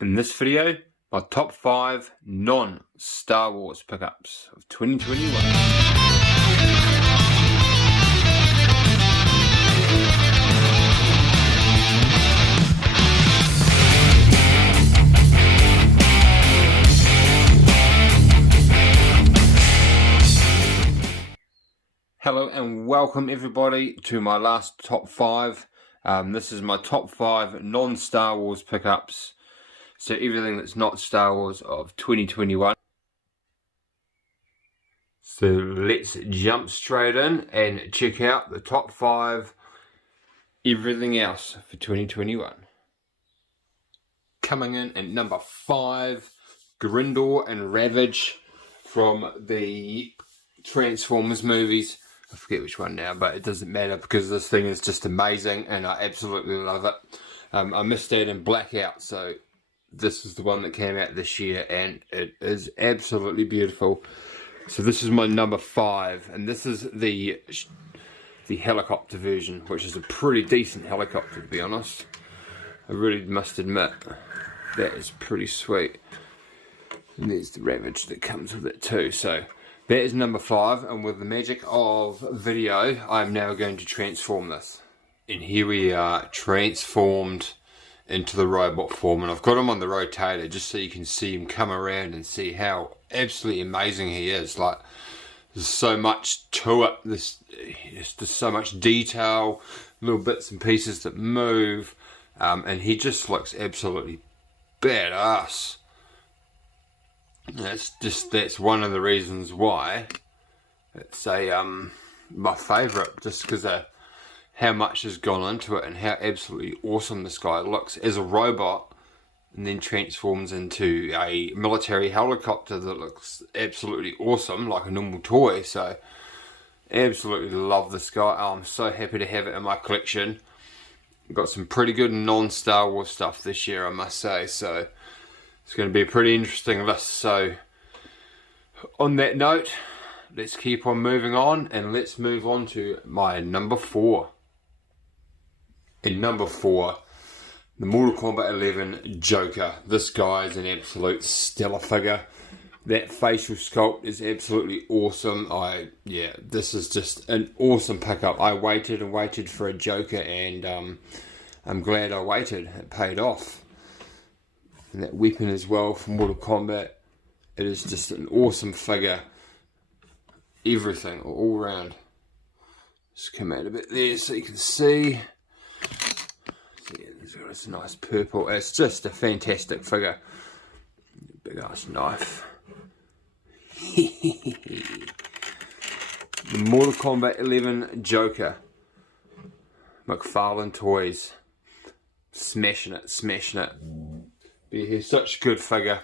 In this video, my top 5 non-Star Wars pickups of 2021. Hello and welcome everybody to my last top 5. This is my top 5 non-Star Wars pickups. So everything that's not Star Wars of 2021. So let's jump straight in and check out the top 5 everything else for 2021. Coming in at number 5, Grindor and Ravage from the Transformers movies. I forget which one now, but it doesn't matter because this thing is just amazing and I absolutely love it. I missed that in Blackout, so this is the one that came out this year and it is absolutely beautiful. So this is my number 5, and this is the helicopter version, which is a pretty decent helicopter, to be honest. I really must admit, that is pretty sweet. And there's the Ravage that comes with it too. So that is number 5, and with the magic of video, I'm now going to transform this. And here we are, transformed into the robot form, and I've got him on the rotator just so you can see him come around and see how absolutely amazing he is. Like, there's so much to it, there's so much detail, little bits and pieces that move, and he just looks absolutely badass. That's one of the reasons why it's my favourite, just because of how much has gone into it and how absolutely awesome this guy looks as a robot, and then transforms into a military helicopter that looks absolutely awesome, like a normal toy. So absolutely love this guy. I'm so happy to have it in my collection. Got some pretty good non-Star Wars stuff this year, I must say, so it's going to be a pretty interesting list. So on that note, let's keep on moving on, and let's move on to my number 4. In number 4, the Mortal Kombat 11 Joker. This guy is an absolute stellar figure. That facial sculpt is absolutely awesome. This is just an awesome pickup. I waited and waited for a Joker, and I'm glad I waited. It paid off. And that weapon as well from Mortal Kombat. It is just an awesome figure. Everything, all round. Just come out a bit there so you can see. Yeah, there's got this nice purple. It's just a fantastic figure. Big ass knife. The Mortal Kombat 11 Joker. McFarlane toys. Smashing it, smashing it. But yeah, such a good figure.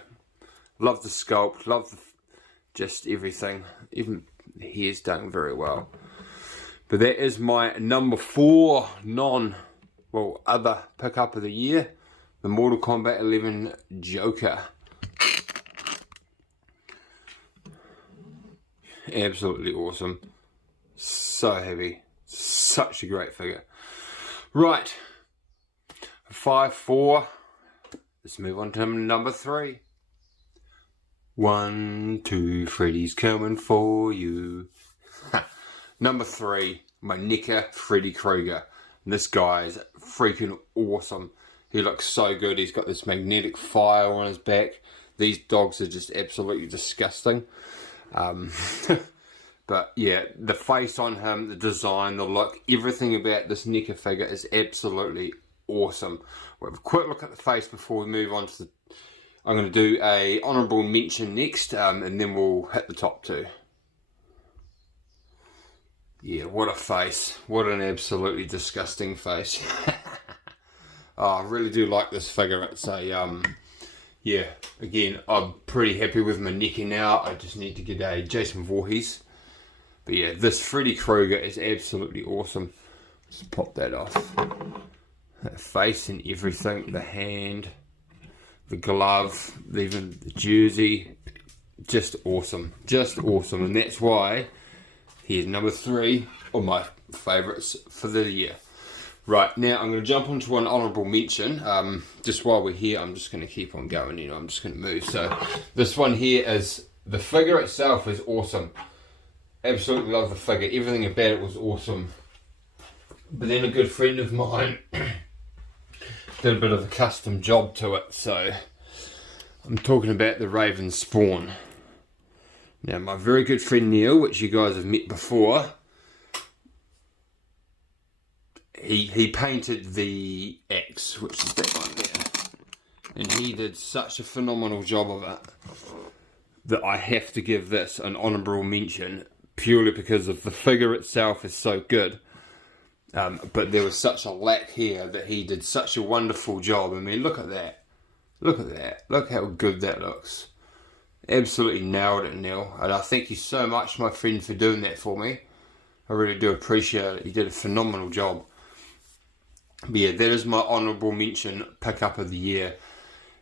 Love the sculpt, love just everything. Even the hair's done very well. But that is my number 4 other pickup of the year. The Mortal Kombat 11 Joker. Absolutely awesome. So heavy. Such a great figure. Right. 5, 4. Let's move on to number 3. 1, 2, Freddy's coming for you. Number 3, my Neca Freddy Krueger. This guy is freaking awesome. He looks so good. He's got this magnetic fire on his back. These dogs are just absolutely disgusting. But yeah, the face on him, the design, the look, everything about this Neca figure is absolutely awesome. We'll have a quick look at the face before we move on to the... I'm going to do a honourable mention next, and then we'll hit the top 2. Yeah, what a face. What an absolutely disgusting face. Oh, I really do like this figure. It's a, yeah, again, I'm pretty happy with my Neca now. I just need to get a Jason Voorhees. But yeah, this Freddy Krueger is absolutely awesome. Just pop that off. That face and everything, the hand, the glove, even the jersey, just awesome, and that's why he's number 3 of my favourites for the year. Right, now I'm going to jump onto an honourable mention. Just while we're here, I'm just going to keep on going, you know, I'm just going to move. So this one here is, the figure itself is awesome. Absolutely love the figure. Everything about it was awesome. But then a good friend of mine did a bit of a custom job to it. So I'm talking about the Raven Spawn. Now my very good friend Neil, which you guys have met before, he painted the X, which is that one there, and he did such a phenomenal job of it that I have to give this an honourable mention, purely because of the figure itself is so good. But there was such a lack here that he did such a wonderful job. I mean, look at that. Look at that. Look how good that looks. Absolutely nailed it, Neil. And I thank you so much, my friend, for doing that for me. I really do appreciate it. You did a phenomenal job. But yeah, that is my honourable mention pickup of the year.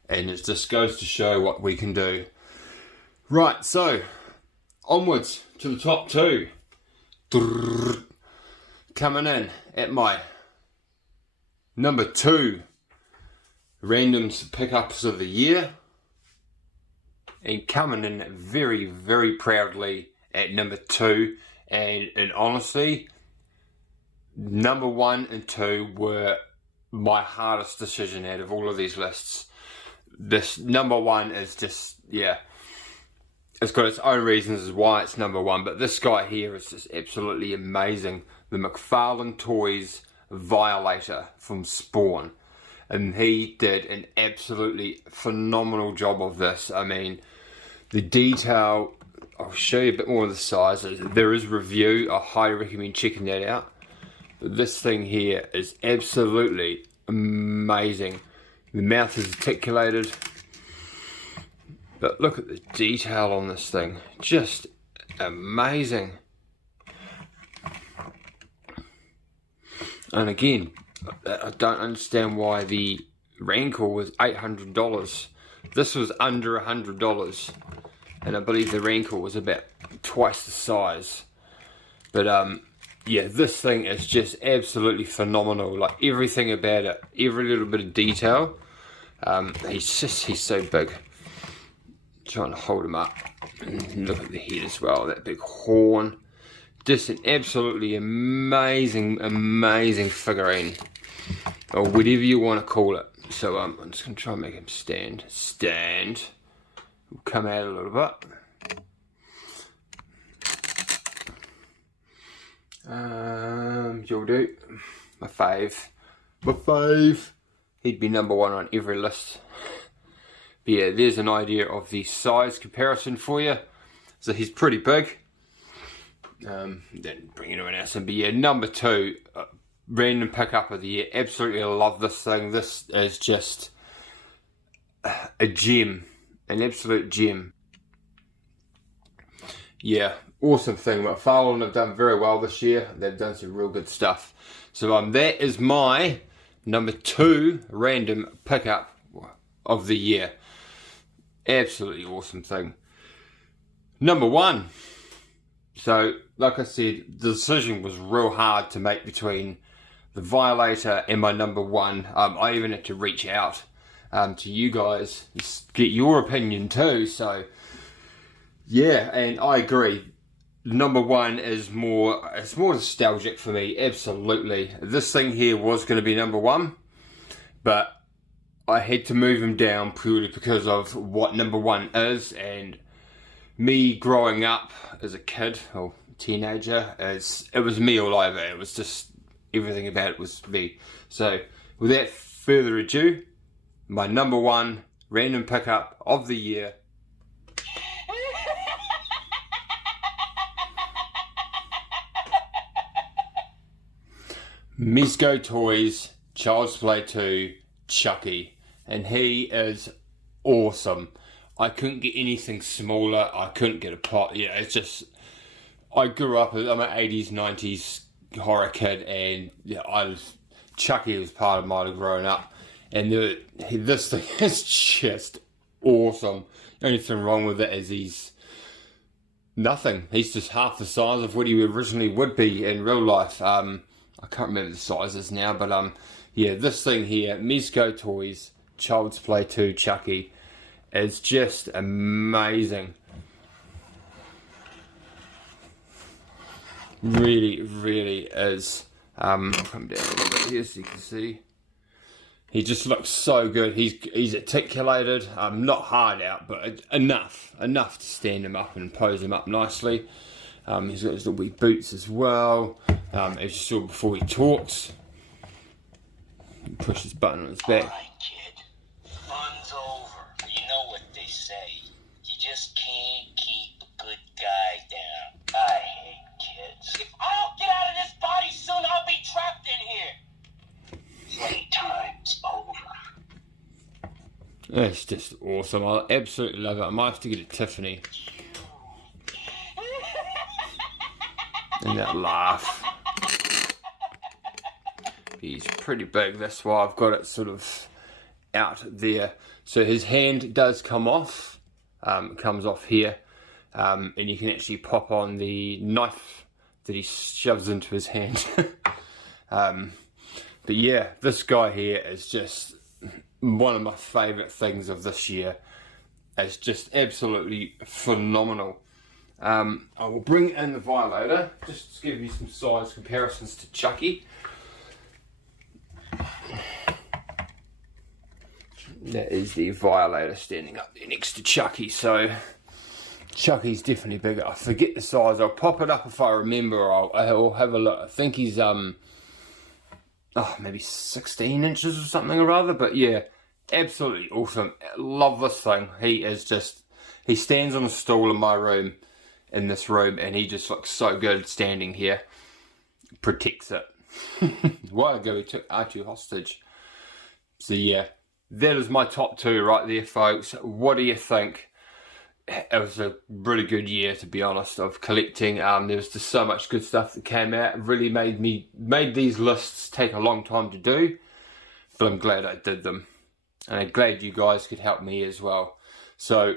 And it just goes to show what we can do. Right, so onwards to the top two. Coming in at my number 2 randoms pickups of the year. And coming in very, very proudly at number 2. And honestly, number 1 and 2 were my hardest decision out of all of these lists. This number 1 is just, yeah, it's got its own reasons as why it's number 1, but this guy here is just absolutely amazing. The McFarlane Toys Violator from Spawn. And he did an absolutely phenomenal job of this. I mean, the detail, I'll show you a bit more of the size. There is a review, I highly recommend checking that out. But this thing here is absolutely amazing. The mouth is articulated. But look at the detail on this thing. Just amazing. And again, I don't understand why the Rancor was $800. This was under $100. And I believe the Rancor was about twice the size. But yeah, this thing is just absolutely phenomenal. Like everything about it, every little bit of detail. He's so big. Trying to hold him up. And look at the head as well, that big horn. Just an absolutely amazing, amazing figurine. Or whatever you want to call it. So I'm just going to try and make him stand. We'll come out a little bit. You'll do. My fave. He'd be number 1 on every list. But yeah, there's an idea of the size comparison for you. So he's pretty big. Then bring anyone else in. But yeah, number 2, random pickup of the year. Absolutely love this thing. This is just a gem. An absolute gem. Yeah, awesome thing. McFarlane have done very well this year. They've done some real good stuff. So that is my number 2 random pickup of the year. Absolutely awesome thing. Number 1. So, like I said, the decision was real hard to make between the Violator and my number 1. I even had to reach out to you guys, get your opinion too. So, yeah, and I agree. Number 1 is it's more nostalgic for me, absolutely. This thing here was going to be number 1, but I had to move him down purely because of what number 1 is, and me growing up as a kid or teenager, it was me all over. It was just, everything about it was me. So without further ado, my number 1 random pickup of the year . Mezcotoyz Child's Play 2 Chucky. And he is awesome. I couldn't get anything smaller. I couldn't get a pot. Yeah, it's just, I grew up, I'm an 80s, 90s horror kid, and yeah, Chucky was part of mine growing up. And this thing is just awesome. The only thing wrong with it is he's nothing. He's just half the size of what he originally would be in real life. I I can't remember the sizes now, but yeah, this thing here, Mezcotoyz Child's Play 2 Chucky, is just amazing. Really, really is. I'll come down a little bit here so you can see. He just looks so good. He's articulated, not hard out, but enough to stand him up and pose him up nicely. He's got his little wee boots as well. As you saw before, he talks. Push his button on his back. Alright, kid. Fun's over. You know what they say. You just can't keep a good guy down. I hate kids. If I don't get out of this body soon, I'll be trapped in here. Playtime's over. It's just awesome. I absolutely love it. I might have to get a Tiffany. And that laugh. He's pretty big, that's why I've got it sort of out there. So his hand does come off. It comes off here. And you can actually pop on the knife that he shoves into his hand. But yeah, this guy here is just one of my favourite things of this year. It's just absolutely phenomenal. I will bring in the violator, just to give you some size comparisons to Chucky. That is the violator standing up there next to Chucky, so Chucky's definitely bigger. I forget the size, I'll pop it up if I remember, I'll have a look. I think he's maybe 16 inches or something or other, but yeah, absolutely awesome. Love this thing. He stands on a stool in my room, in this room, and he just looks so good standing here. Protects it. A while ago he took R2 hostage. So yeah, that is my top 2 right there, folks. What do you think? It was a really good year, to be honest, of collecting. There was just so much good stuff that came out. It really made these lists take a long time to do, but I'm glad I did them, and I'm glad you guys could help me as well. So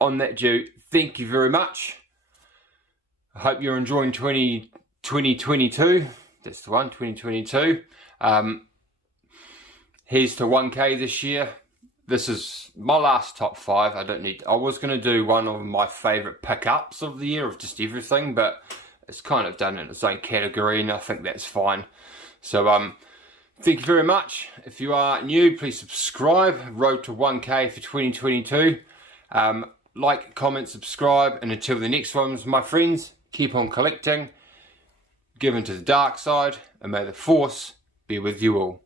on that note, thank you very much. I hope you're enjoying 2022. That's the one, 2022. Here's to 1K this year. This is my last top 5. I was going to do one of my favourite pickups of the year of just everything, but it's kind of done in its own category, and I think that's fine. So thank you very much. If you are new, please subscribe. Road to 1K for 2022. Like, comment, subscribe, and until the next ones, my friends, keep on collecting, give into the dark side, and may the force be with you all.